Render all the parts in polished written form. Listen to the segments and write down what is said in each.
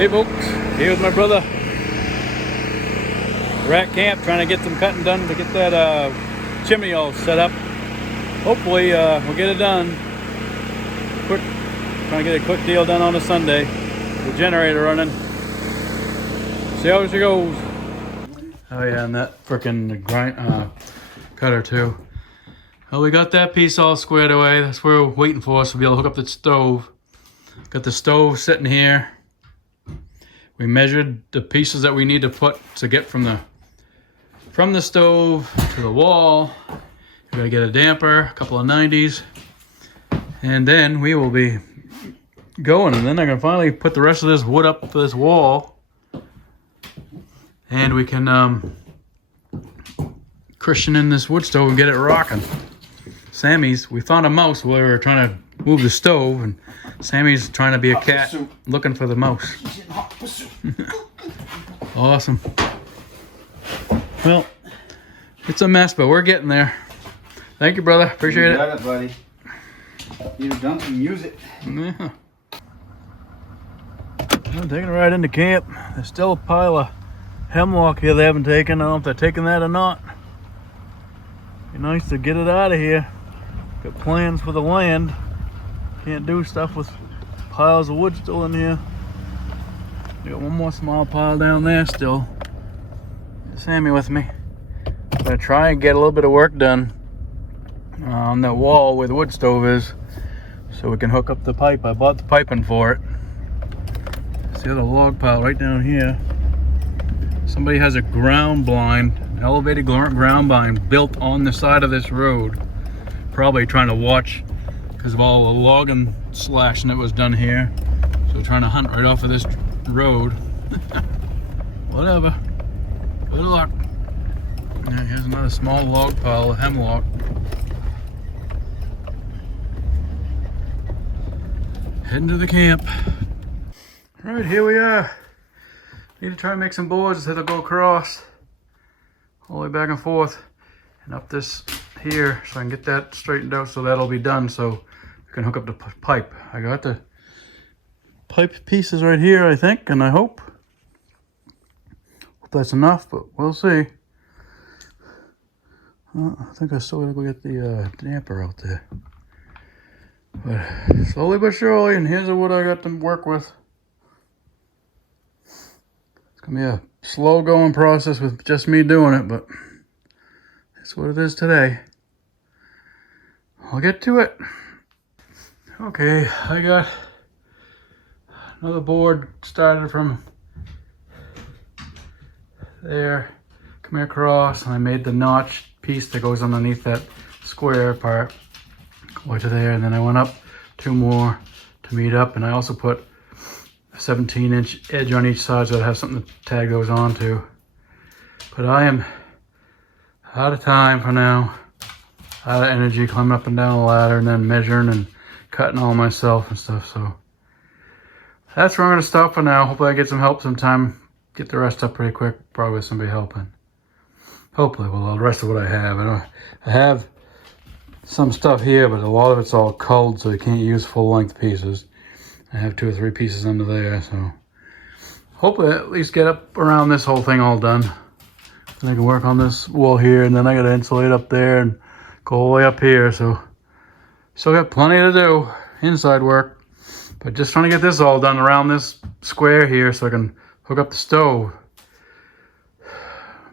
Hey folks, here with my brother. We're at camp trying to get some cutting done to get that chimney all set up. Hopefully we'll get it done quick. Trying to get a quick deal done on a Sunday. The generator running. See how it goes. Oh yeah, and that frickin' grind cutter too. Well, we got that piece all squared away. That's what we're waiting for, so we'll be able to hook up the stove. Got the stove sitting here. We measured the pieces that we need to put to get from the stove to the wall. We gotta get a damper, a couple of 90s, and then we will be going. And then I can finally put the rest of this wood up for this wall, and we can cushion in this wood stove and get it rocking. Sammy's, we found a mouse while we were trying to move the stove, and Sammy's trying to be a cat looking for the mouse. Awesome. Well, it's a mess, but we're getting there. Thank you, brother. Appreciate it. You got it, buddy. You done some music. Yeah. I'm taking it right into camp. There's still a pile of hemlock here they haven't taken. I don't know if they're taking that or not. Be nice to get it out of here. Got plans for the land. Can't do stuff with piles of wood still in here. Got one more small pile down there still. Sammy with me. I'm gonna try and get a little bit of work done on that wall where the wood stove is, so we can hook up the pipe. I bought the piping for it. See the log pile right down here. Somebody has a ground blind, an elevated ground blind built on the side of this road. Probably trying to watch because of all the logging slashing that was done here. So trying to hunt right off of this road. Whatever. Good luck. Yeah, here's another small log pile of hemlock. Heading to the camp. All right, here we are. Need to try and make some boards so they'll go across all the way back and forth and up this here, so I can get that straightened out, so that'll be done, so we can hook up the pipe. I got the pipe pieces right here, I think, and I hope that's enough, but we'll see. I think I still gotta go get the damper out there. But slowly but surely, and here's what I got to work with. It's gonna be a slow going process with just me doing it, but that's what it is today. I'll get to it. Okay, I got another board started from there, come here across, and I made the notch piece that goes underneath that square part. Go to there, and then I went up 2 more to meet up, and I also put a 17-inch edge on each side so I have something to tag those onto. But I am out of time for now, out of energy climbing up and down the ladder and then measuring and cutting all myself and stuff. So that's where I'm going to stop for now. Hopefully I get some help sometime. Get the rest up pretty quick, probably with somebody helping. Hopefully, well, the rest of what I have. I have some stuff here, but a lot of it's all culled, so you can't use full-length pieces. I have 2 or 3 pieces under there, so hopefully at least get up around this whole thing all done. Then I can work on this wall here, and then I got to insulate up there and go all the way up here, so still got plenty to do, inside work. But just trying to get this all done around this square here so I can hook up the stove.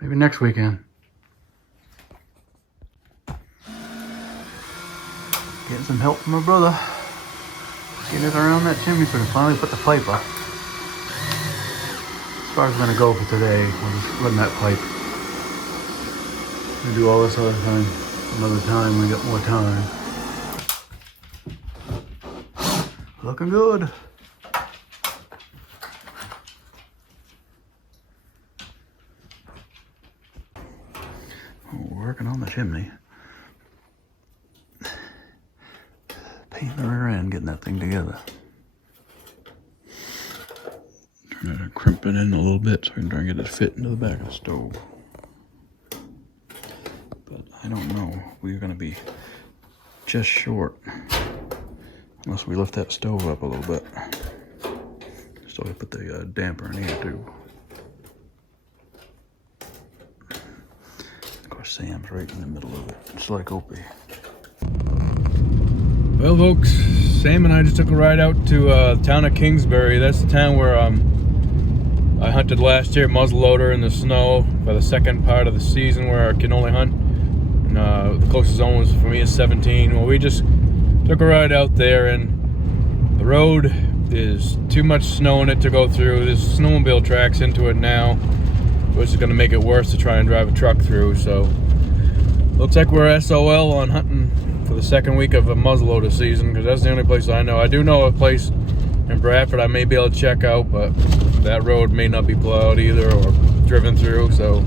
Maybe next weekend. Getting some help from my brother. Getting it around that chimney so I can finally put the pipe up. As far as I'm gonna go for today, we'll just run that pipe. We'll do all this other time, another time when we get more time. Looking good. We're working on the chimney. Painting the rear end, getting that thing together. Trying to crimp it in a little bit so I can try and get it fit into the back of the stove. But I don't know. We're going to be just short. Unless we lift that stove up a little bit. So I put the damper in here too. Of course, Sam's right in the middle of it, just like Opie. Well, folks, Sam and I just took a ride out to the town of Kingsbury. That's the town where I hunted last year, muzzleloader in the snow for the second part of the season where I can only hunt. And the closest zone was for me is 17. Well, we just took a ride out there, and the road is too much snow in it to go through. There's snowmobile tracks into it now, which is going to make it worse to try and drive a truck through. So looks like we're SOL on hunting for the second week of a muzzleloader season, because that's the only place I know. I do know a place in Bradford I may be able to check out, but that road may not be plowed either or driven through, so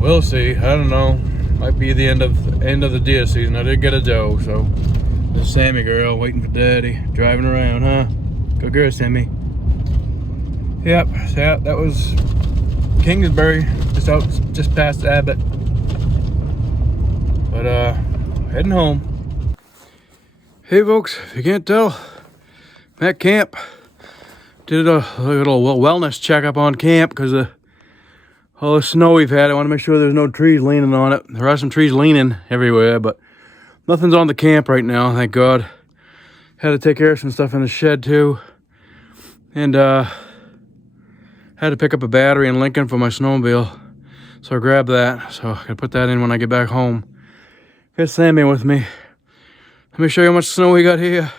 we'll see. I don't know. Might be the end of the deer season. I did get a doe, so there's Sammy girl waiting for daddy, driving around, huh? Good girl, Sammy. Yep, so that was Kingsbury, just past Abbott. But heading home. Hey folks, if you can't tell, I'm at camp. Did a little wellness checkup on camp because of all the snow we've had. I want to make sure there's no trees leaning on it. There are some trees leaning everywhere, but nothing's on the camp right now, thank God. Had to take care of some stuff in the shed too. And had to pick up a battery in Lincoln for my snowmobile. So I grabbed that. So I gotta put that in when I get back home. Got Sammy with me. Let me show you how much snow we got here.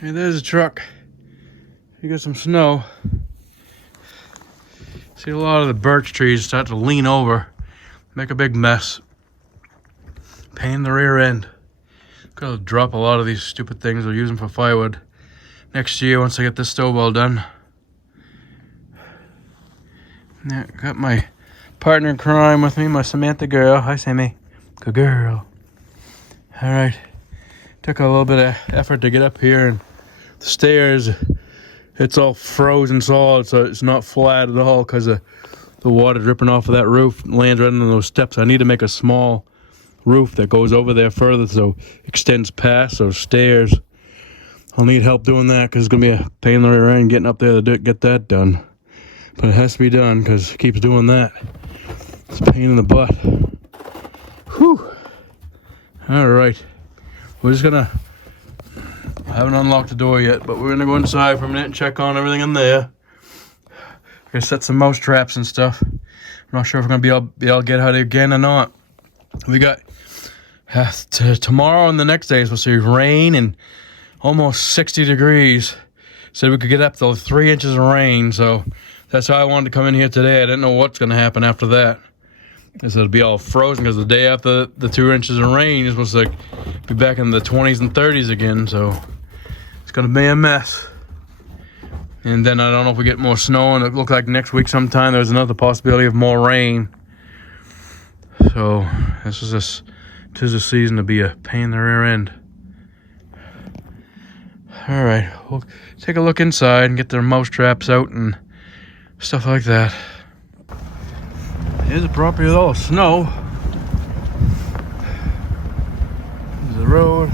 Hey, there's a truck. You got some snow. See a lot of the birch trees start to lean over, make a big mess. Pain in the rear end. Gotta drop a lot of these stupid things we're using for firewood next year once I get this stove all done. Yeah, got my partner in crime with me, my Samantha girl. Hi, Sammy. Good girl. All right. Took a little bit of effort to get up here, and the stairs, it's all frozen solid, so it's not flat at all because of the water dripping off of that roof. Lands right on those steps. I need to make a small roof that goes over there further, so extends past those stairs. I'll need help doing that because it's going to be a pain in the rear end getting up there to get that done. But it has to be done because it keeps doing that. It's a pain in the butt. Whew. All right. We're just going to... I haven't unlocked the door yet, but we're going to go inside for a minute and check on everything in there. We're going to set some mouse traps and stuff. I'm not sure if we're going to be able to get out again or not. We got... tomorrow and the next day is supposed to be rain and almost 60 degrees. Said we could get up to 3 inches of rain, so... That's how I wanted to come in here today. I didn't know what's going to happen after that. I said it'd be all frozen because the day after the 2 inches of rain is supposed to be back in the 20s and 30s again. So it's going to be a mess. And then I don't know if we get more snow, and it looked like next week sometime there's another possibility of more rain. So this is a season to be a pain in the rear end. All right, we'll take a look inside and get the mouse traps out and stuff like that. Here's the property with all the snow. Here's the road.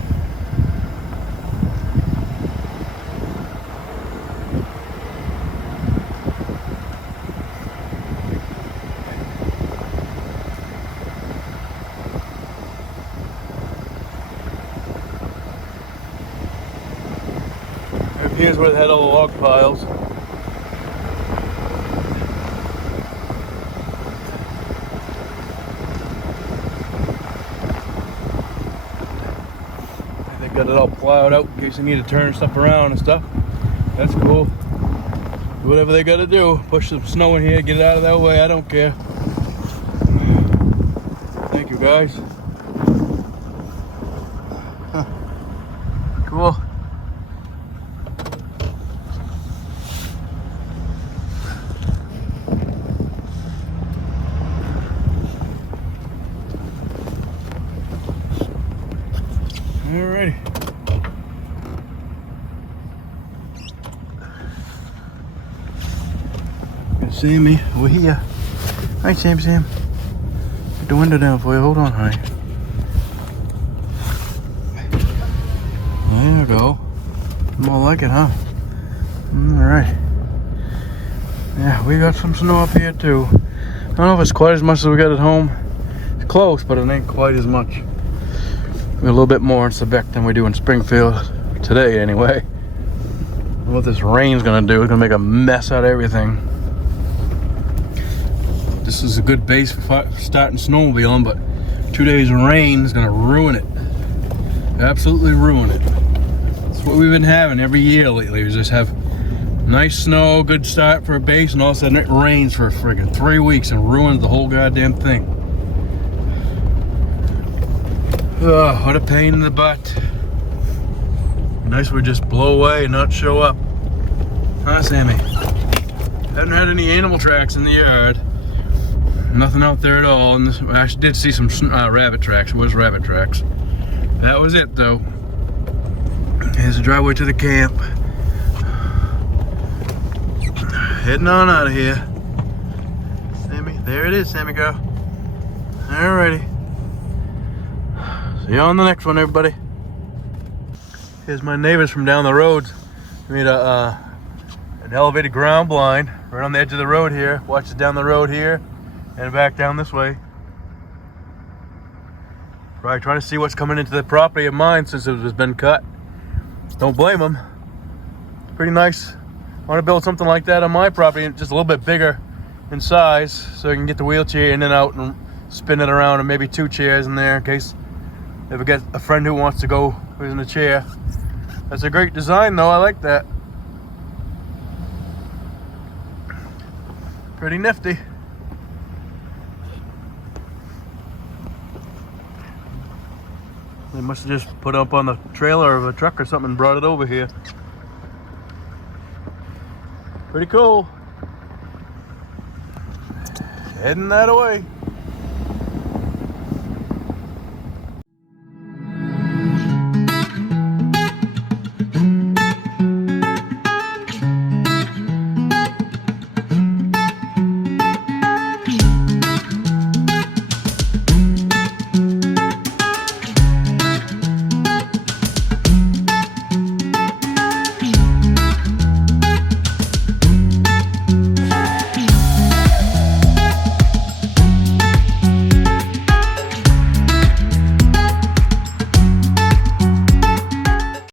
Here's where they had all the log piles. They got it all plowed out in case they need to turn stuff around and stuff. That's cool. Do whatever they gotta do. Push some snow in here, get it out of that way. I don't care. Thank you, guys. Cool. Alrighty. Got Sammy over here. Hi, Sam. Put the window down for you. Hold on, honey. There we go. More like it, huh? Alright. Yeah, we got some snow up here too. I don't know if it's quite as much as we got at home. It's close, but it ain't quite as much. We got a little bit more in Quebec than we do in Springfield. Today, anyway. What this rain's gonna do, it's gonna make a mess out of everything. This is a good base for starting snowmobiling, but 2 days of rain is gonna ruin it. Absolutely ruin it. That's what we've been having every year lately. We just have nice snow, good start for a base, and all of a sudden it rains for friggin' 3 weeks and ruins the whole goddamn thing. Oh, what a pain in the butt. Nice we just blow away and not show up. Huh, Sammy? Haven't had any animal tracks in the yard. Nothing out there at all. And I actually did see some rabbit tracks. It was rabbit tracks. That was it, though. Here's the driveway to the camp. Heading on out of here. Sammy, there it is, Sammy girl. Alrighty. See you on the next one, everybody. Here's my neighbors from down the road. We made an elevated ground blind right on the edge of the road here. Watch it down the road here and back down this way. Probably trying to see what's coming into the property of mine since it has been cut. Don't blame them. Pretty nice. I want to build something like that on my property, just a little bit bigger in size, so I can get the wheelchair in and out and spin it around, and maybe 2 chairs in there in case if I get a friend who wants to go who's in a chair. That's a great design though, I like that. Pretty nifty. They must have just put up on the trailer of a truck or something and brought it over here. Pretty cool. Heading that away.